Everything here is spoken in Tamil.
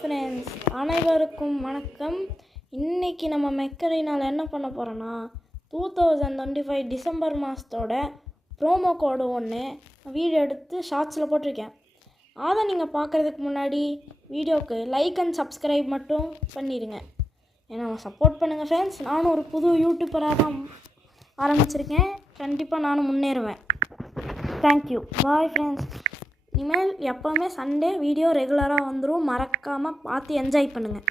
ஃப்ரெண்ட்ஸ், அனைவருக்கும் வணக்கம். இன்றைக்கி நம்ம மெக்கரினால் என்ன பண்ண போகிறோன்னா 2025 டிசம்பர் மாதத்தோட ப்ரோமோ கோடு ஒன்று வீடியோ எடுத்து ஷார்ட்ஸில் போட்டிருக்கேன். அதை நீங்கள் பார்க்குறதுக்கு முன்னாடி வீடியோவுக்கு லைக் அண்ட் சப்ஸ்கிரைப் மட்டும் பண்ணிடுங்க. ஏன்னா சப்போர்ட் பண்ணுங்கள் ஃப்ரெண்ட்ஸ். நானும் ஒரு புது யூடியூபராக தான் ஆரம்பிச்சிருக்கேன். கண்டிப்பாக நானும் முன்னேறுவேன். தேங்க்யூ. Bye friends. இனிமேல் எப்போவுமே சண்டே வீடியோ ரெகுலராக வந்துடும். மறக்காமல் பார்த்து என்ஜாய் பண்ணுங்கள்.